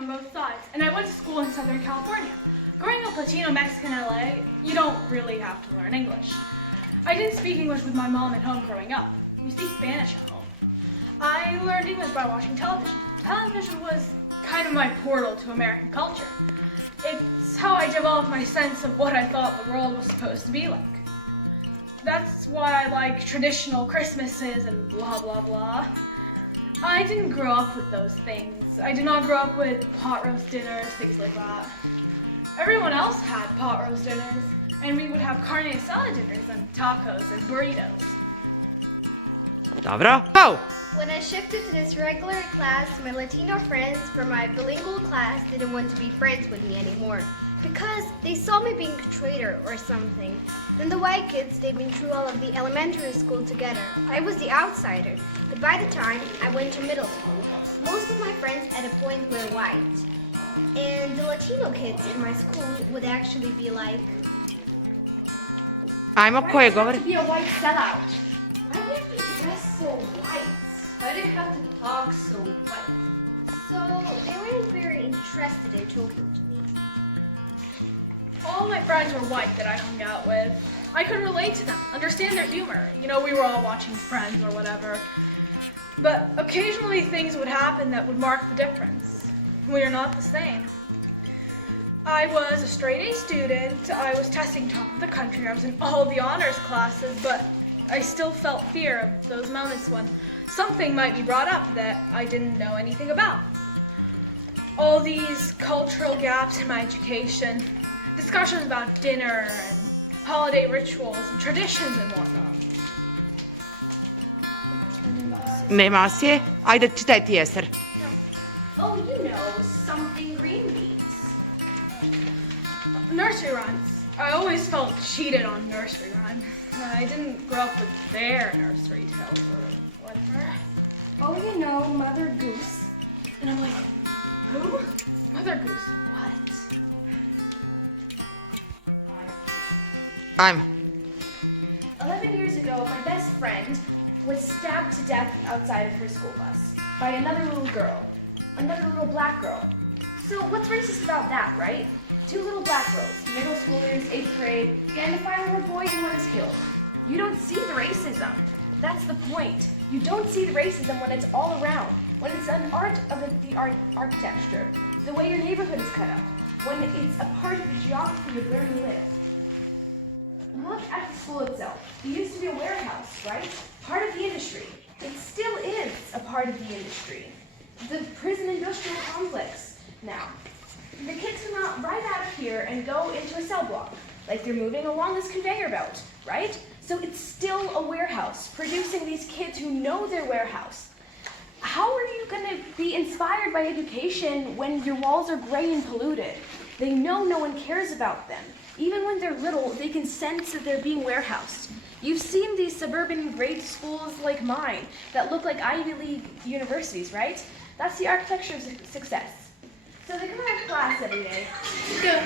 on both sides, and I went to school in Southern California. Growing up Latino Mexican LA, you don't really have to learn English. I didn't speak English with my mom at home growing up. We speak Spanish at home. I learned English by watching television. Television was kind of my portal to American culture. It's how I developed my sense of what I thought the world was supposed to be like. That's why I like traditional Christmases and blah blah blah. I didn't grow up with those things. I did not grow up with pot roast dinners, things like that. Everyone else had pot roast dinners, and we would have carne asada dinners and tacos and burritos. Dobro. Go! When I shifted to this regular class, my Latino friends from my bilingual class didn't want to be friends with me anymore because they saw me being a traitor or something. Then the white kids, they'd been through all of the elementary school together. I was the outsider, but by the time I went to middle school, most of my friends at a point were white. And the Latino kids in my school would actually be like, Ajmo, ko je govori? To be a white sellout. Why did you dress so white? Why did you have to talk so white? so they weren't very interested in talking to me. All my friends were white that I hung out with. I could relate to them, understand their humor. You know, we were all watching Friends or whatever. But occasionally things would happen that would mark the difference. We are not the same. I was a straight A student. I was testing top of the country. I was in all the honors classes, but I still felt fear of those moments when something might be brought up that I didn't know anything about. All these cultural gaps in my education, discussions about dinner and holiday rituals and traditions and whatnot. Nema se. Ajde, čitaj ti, Ester. Oh, you know, something green beans. Nursery rhymes. I always felt cheated on nursery rhymes. I didn't grow up with their nursery tales or whatever. Oh, you know, Mother Goose. And I'm like, who? Mother Goose, what? Ajmo. 11 years ago, my best friend was stabbed to death outside of her school bus by another little girl, another little black girl. So what's racist about that, right? Two little black girls, middle schoolers, 8th grade, getting to fight over a boy and one is killed. You don't see the racism. That's the point. You don't see the racism when it's all around, when it's an art of the architecture, the way your neighborhood is cut up, when it's a part of the geography of where you live. Look at the school itself. It used to be a warehouse, right? Part of the industry. It still is a part of the industry. The prison industrial complex now. The kids come out right out of here and go into a cell block, like they're moving along this conveyor belt, right? So it's still a warehouse, producing these kids who know their warehouse. How are you going to be inspired by education when your walls are gray and polluted? They know no one cares about them. Even when they're little, they can sense that they're being warehoused. You've seen these suburban grade schools like mine that look like Ivy League universities, right? That's the architecture of success. So they come out of class every day. Go.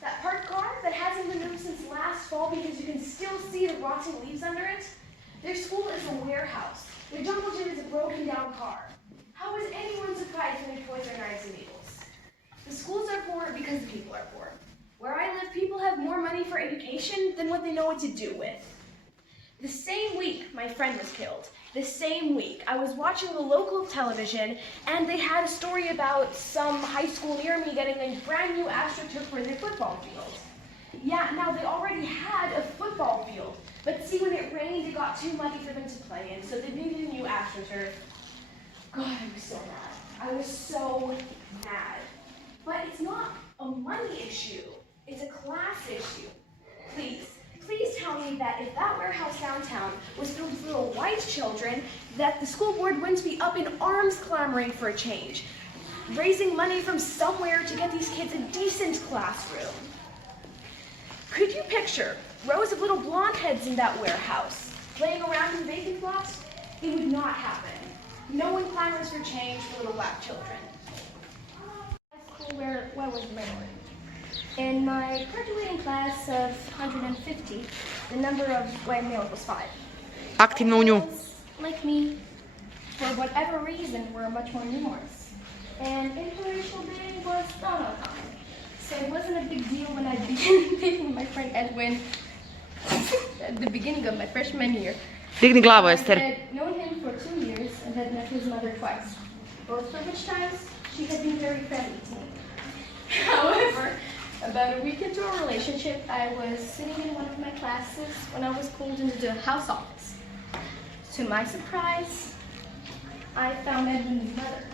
That parked car that hasn't been moved since last fall because you can still see the rotting leaves under it? Their school is a warehouse. Their jungle gym is a broken down car. How is anyone surprised when their toys are knives and needles? The schools are poor because the people are poor. Where I live, people have more money for education than what they know what to do with. The same week my friend was killed, the same week, I was watching the local television and they had a story about some high school near me getting a brand new AstroTurf for their football field. Yeah, now they already had a football field, but see, when it rained, it got too muddy for them to play in, so they needed a new AstroTurf. God, I was so mad. I was so mad. But it's not a money issue. It's a class issue. Please tell me that if that warehouse downtown was filled with little white children, that the school board wouldn't be up in arms clamoring for a change, raising money from somewhere to get these kids a decent classroom. Could you picture rows of little blonde heads in that warehouse playing around in vacant lots? It would not happen. No one clamors for change for little black children. Where was the minority? In my graduating class of 150, the number of white males was 5. Aktivno u nju. Like me, for whatever reason, were much more numerous. And in her it wasn't a big deal when I began dating my friend Edwin at the beginning of my freshman year. Digni glavu, I Ester. had known him for 2 years and had met his mother twice, both of which times she had been very friendly to me. However, about a week into our relationship, I was sitting in one of my classes when I was pulled into the house office. To my surprise, I found Edwin's mother.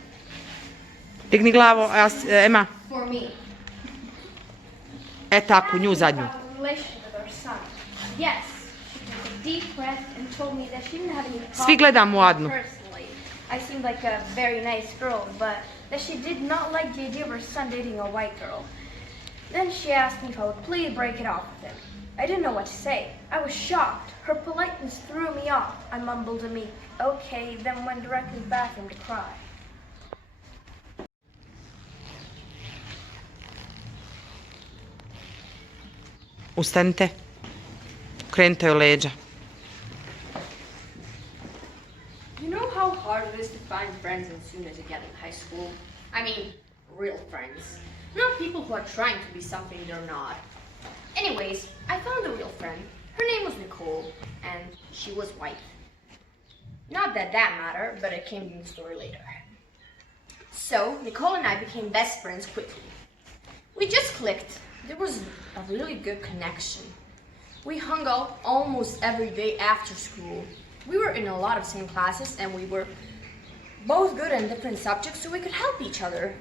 Digni glavu, Ema. For me. Tako, nju zadnju. About the relation with our son. Yes, she took a deep breath and told me that she didn't have any problem Svi gledamo u Adnu. personally. I seemed like a very nice girl, but that she did not like the idea of her son dating a white girl. Then she asked me if I would please break it off with him. I didn't know what to say. I was shocked. Her politeness threw me off. I mumbled a meek, okay, then went directly to the bathroom to cry. Ustanite. Okrenite joj leđa. You know how hard it is to find friends as soon as you get in high school? I mean, real friends. Not people who are trying to be something they're not. Anyways, I found a real friend. Her name was Nicole, and she was white. Not that that mattered, but it came in the story later. So, Nicole and I became best friends quickly. We just clicked. There was a really good connection. We hung out almost every day after school. We were in a lot of same classes and we were both good in different subjects so we could help each other.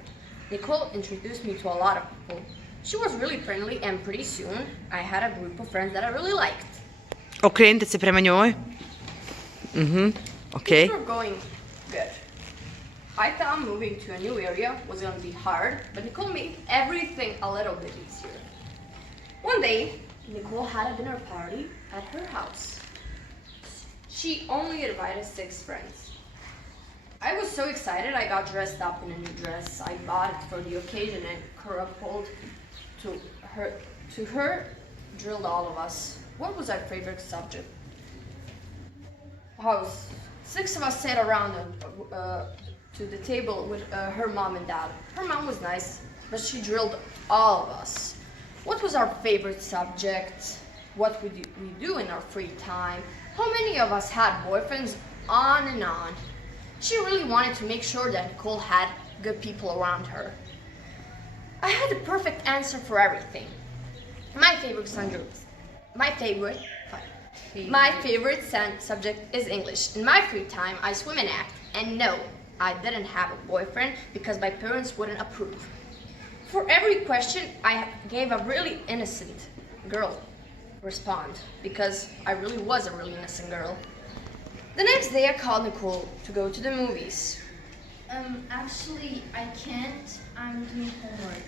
Nicole introduced me to a lot of people. She was really friendly and pretty soon I had a group of friends that I really liked. Okrenite se prema njoj. Okej. Things were going good. I thought moving to a new area was going to be hard, but Nicole made everything a little bit easier. One day, Nicole had a dinner party at her house. She only invited 6 friends. I was so excited I got dressed up in a new dress I bought it for the occasion and carpooled to her, drilled all of us. What was our favorite subject? House. 6 of us sat around to the table with her mom and dad. Her mom was nice, but she drilled all of us. What was our favorite subject? What would we do in our free time? How many of us had boyfriends? On and on. She really wanted to make sure that Nicole had good people around her. I had the perfect answer for everything. My favorite subject is English. In my free time, I swim and act. And no, I didn't have a boyfriend because my parents wouldn't approve. For every question, I gave a really innocent girl respond because I really was a really innocent girl. The next day, I called Nicole to go to the movies. Actually, I can't. I'm doing homework.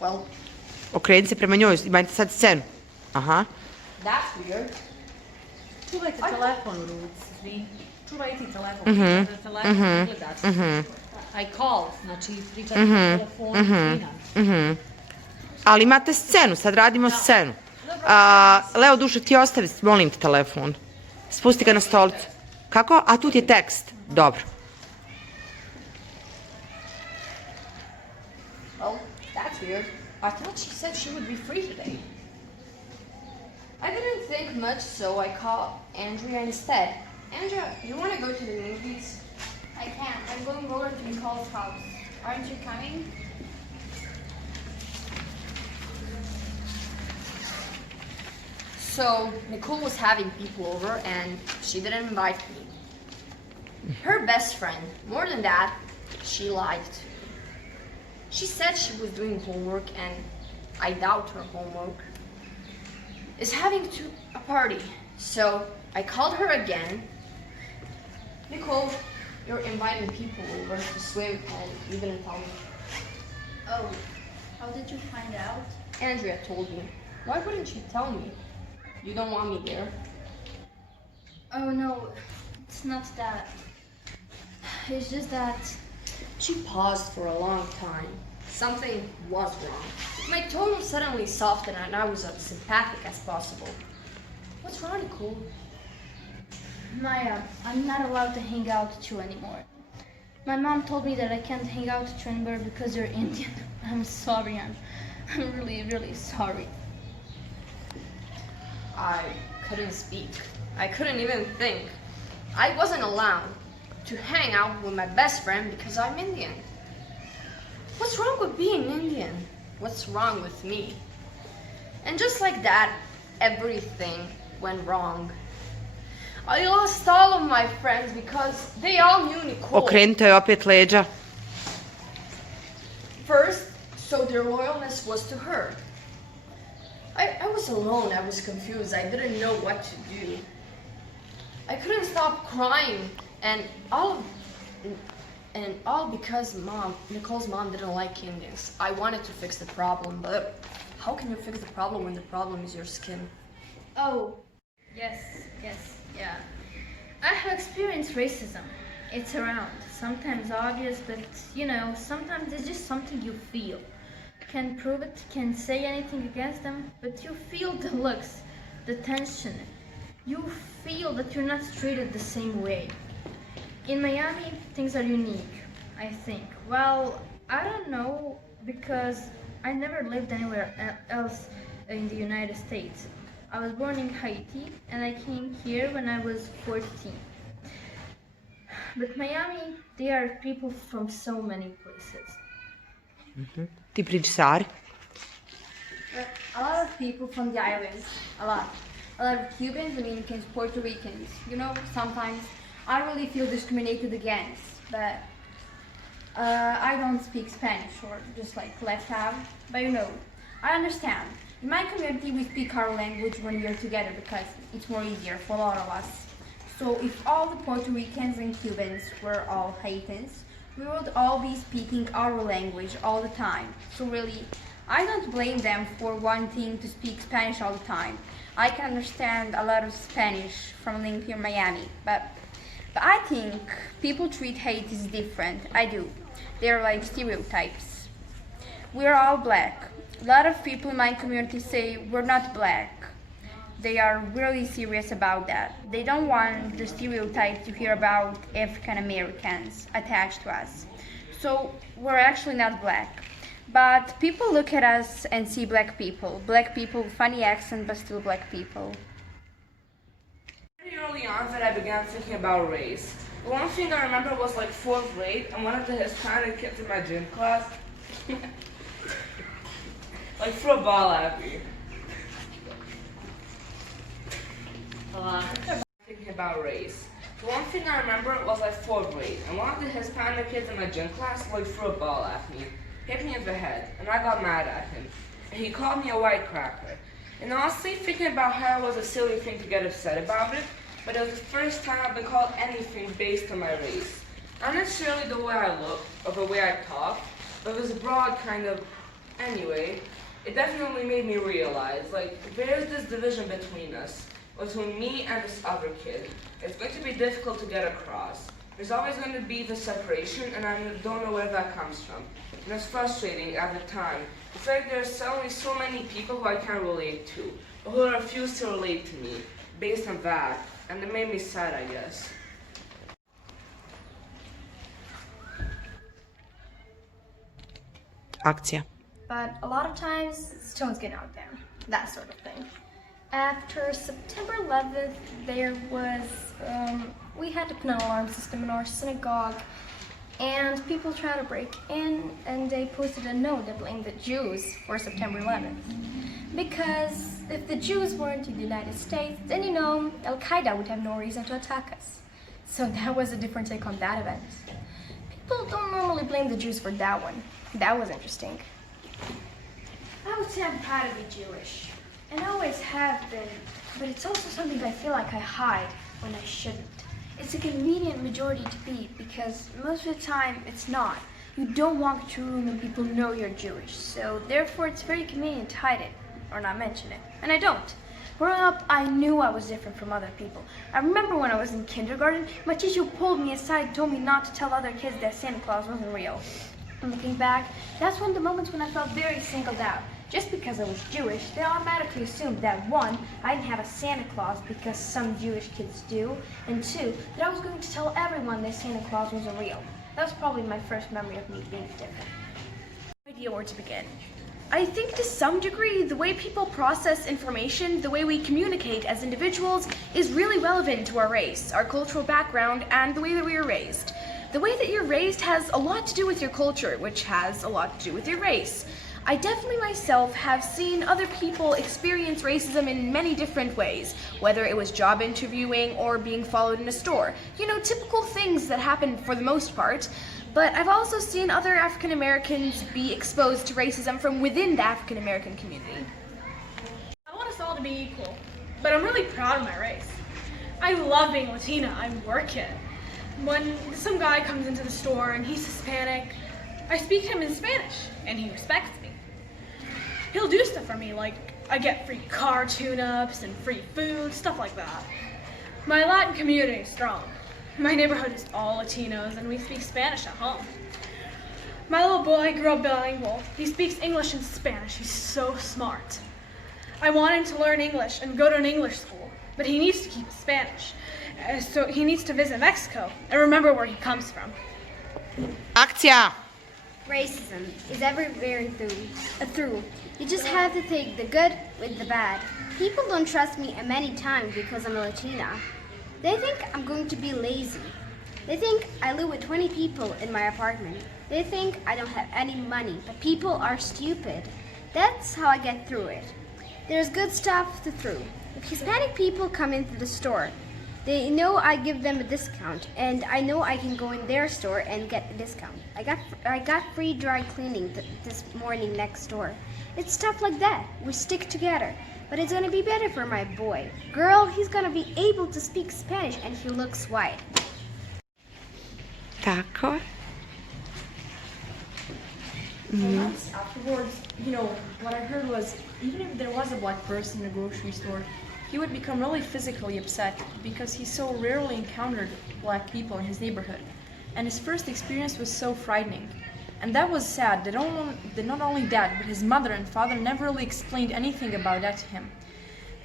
Well, Okrenite se prema njoj. Imajte sad scenu. Aha. that's weird. Čuvajte telefon u ruci, svi. Čuvajte telefon, na telefon gledate. I call, znači pričate na telefonu, fina. Ali imate scenu, sad radimo scenu. Leo, Dušo, ti ostavi, molim te, telefon. Spusti ga na stolicu. Kako? A tu ti je tekst. Dobro. Well, that's weird. I thought she said she would be free today. I didn't think much, so I called Andrea instead. Andrea, you want to go to the movies? I can't. I'm going over to Nicole's house. Aren't you coming? So, Nicole was having people over and she didn't invite me. Her best friend, more than that, she lied to me. She said she was doing homework and I doubt her homework is having a party. So, I called her again. Nicole, you're inviting people over to swim and you didn't tell me. Oh, how did you find out? Andrea told me. Why wouldn't you tell me? You don't want me there. Oh no, it's not that. It's just that. She paused for a long time. Something was wrong. My tone suddenly softened and I was as sympathetic as possible. What's wrong, Nicole? Maya, I'm not allowed to hang out with you anymore. My mom told me that I can't hang out at Trinidad because you're Indian. I'm sorry, I'm really, really sorry. I couldn't speak. I couldn't even think. I wasn't allowed to hang out with my best friend because I'm Indian. What's wrong with being Indian? What's wrong with me? And just like that, everything went wrong. I lost all of my friends because they all knew Nicole. Okrenite joj opet leđa. First, so their loyalness was to her. I was alone, I was confused, I didn't know what to do. I couldn't stop crying, and all because Nicole's mom didn't like Indians. I wanted to fix the problem, but how can you fix the problem when the problem is your skin? Oh, yes, yeah. I have experienced racism. It's around, sometimes obvious, but sometimes it's just something you feel. Can't prove it, can't say anything against them, but you feel the looks, the tension. You feel that you're not treated the same way. In Miami, things are unique, I think. Well, I don't know, because I never lived anywhere else in the United States. I was born in Haiti, and I came here when I was 14. But Miami, there are people from so many places. Ti priđi Sari. A lot of people from the islands, a lot of Cubans, Dominicans, Puerto Ricans. Sometimes I really feel discriminated against, but I don't speak Spanish or just like left out. But I understand. In my community, we speak our language when we are together because it's more easier for a lot of us. So if all the Puerto Ricans and Cubans were all Haitians, we would all be speaking our language all the time. So really, I don't blame them for wanting to speak Spanish all the time. I can understand a lot of Spanish from living here in Miami, but I think people treat Haitis different. I do. They're like stereotypes. We're all black. A lot of people in my community say we're not black. They are really serious about that. They don't want the stereotype to hear about African Americans attached to us. So we're actually not black. But people look at us and see black people with funny accent, but still black people. Pretty early on that I began thinking about race. The one thing I remember was like 4th grade, and one of the Hispanic kids in my gym class like threw a ball at me. Thinking about race. The one thing I remember was like 4th grade, and one of the Hispanic kids in my gym class like threw a ball at me, hit me in the head, and I got mad at him. And he called me a white cracker. And honestly, thinking about how it was a silly thing to get upset about it, but it was the first time I've been called anything based on my race. Not necessarily the way I look or the way I talk, but it was a broad kind of anyway. It definitely made me realize, like, there's this division between us, between me and this other kid. It's going to be difficult to get across. There's always going to be the separation, and I don't know where that comes from. And it's frustrating at the time. It's like there's only so many people who I can't relate to, or who refuse to relate to me, based on that. And it made me sad, I guess. Akcija. But a lot of times, stones get knocked down, that sort of thing. After September 11th, there was, we had to put an alarm system in our synagogue, and people tried to break in, and they posted a note that blamed the Jews for September 11th. Because if the Jews weren't in the United States, then Al-Qaeda would have no reason to attack us. So that was a different take on that event. People don't normally blame the Jews for that one. That was interesting. I would say I'm proud to be Jewish, and always have been, but it's also something I feel like I hide when I shouldn't. It's a convenient majority to be, because most of the time it's not. You don't walk to a room and people know you're Jewish, so therefore it's very convenient to hide it, or not mention it, and I don't. Growing up, I knew I was different from other people. I remember when I was in kindergarten, my teacher pulled me aside and told me not to tell other kids that Santa Claus wasn't real. And looking back, that's one of the moments when I felt very singled out. Just because I was Jewish, they automatically assumed that 1, I didn't have a Santa Claus because some Jewish kids do, and 2, that I was going to tell everyone that Santa Claus wasn't real. That was probably my first memory of me being different. No idea where to begin. I think to some degree, the way people process information, the way we communicate as individuals, is really relevant to our race, our cultural background, and the way that we were raised. The way that you're raised has a lot to do with your culture, which has a lot to do with your race. I definitely myself have seen other people experience racism in many different ways, whether it was job interviewing or being followed in a store. You know, typical things that happen for the most part. But I've also seen other African Americans be exposed to racism from within the African American community. I want us all to be equal, but I'm really proud of my race. I love being Latina. I work it. When some guy comes into the store and he's Hispanic, I speak to him in Spanish, and he respects me. He'll do stuff for me, like I get free car tune-ups and free food, stuff like that. My Latin community is strong. My neighborhood is all Latinos, and we speak Spanish at home. My little boy grew up bilingual. He speaks English and Spanish. He's so smart. I want him to learn English and go to an English school, but he needs to keep Spanish. So he needs to visit Mexico and remember where he comes from. Akcija! Racism is everywhere through. You just have to take the good with the bad. People don't trust me many times because I'm a Latina. They think I'm going to be lazy. They think I live with 20 people in my apartment. They think I don't have any money, but people are stupid. That's how I get through it. There's good stuff to through. If Hispanic people come into the store, they know I give them a discount, and I know I can go in their store and get a discount. I got free dry cleaning this morning next door. It's stuff like that. We stick together. But it's gonna be better for my boy. Girl, he's gonna be able to speak Spanish, and he looks white. Tako. Afterwards, what I heard was, even if there was a black person in a grocery store, he would become really physically upset because he so rarely encountered black people in his neighborhood. And his first experience was so frightening. And that was sad that not only that, but his mother and father never really explained anything about that to him.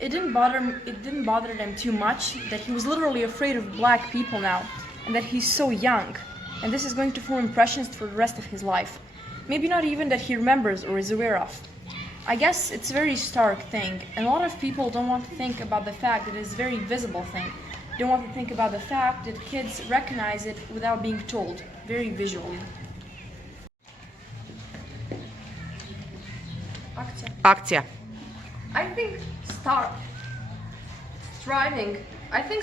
It didn't bother them too much that he was literally afraid of black people now, and that he's so young, and this is going to form impressions for the rest of his life. Maybe not even that he remembers or is aware of. I guess it's a very stark thing, and a lot of people don't want to think about the fact that it's a very visible thing. They don't want to think about the fact that kids recognize it without being told, very visually. Akcija. I think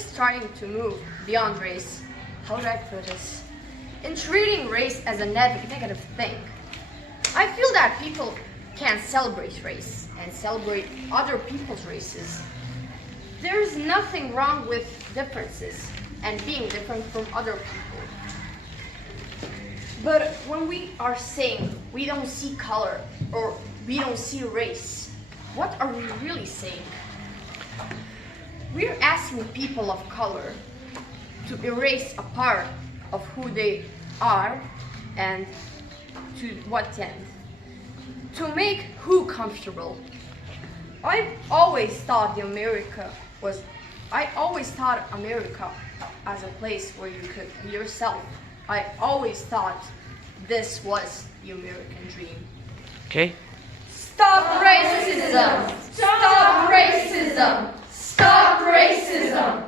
striving to move beyond race, how do I put this? In treating race as a negative thing. I feel that people can celebrate race and celebrate other people's races. There is nothing wrong with differences and being different from other people. But when we are saying we don't see color or we don't see race, what are we really saying? We're asking people of color to erase a part of who they are, and to what end? To make who comfortable. I always thought America as a place where you could be yourself. I always thought this was the American dream. Okay. Stop racism! Stop racism! Stop racism!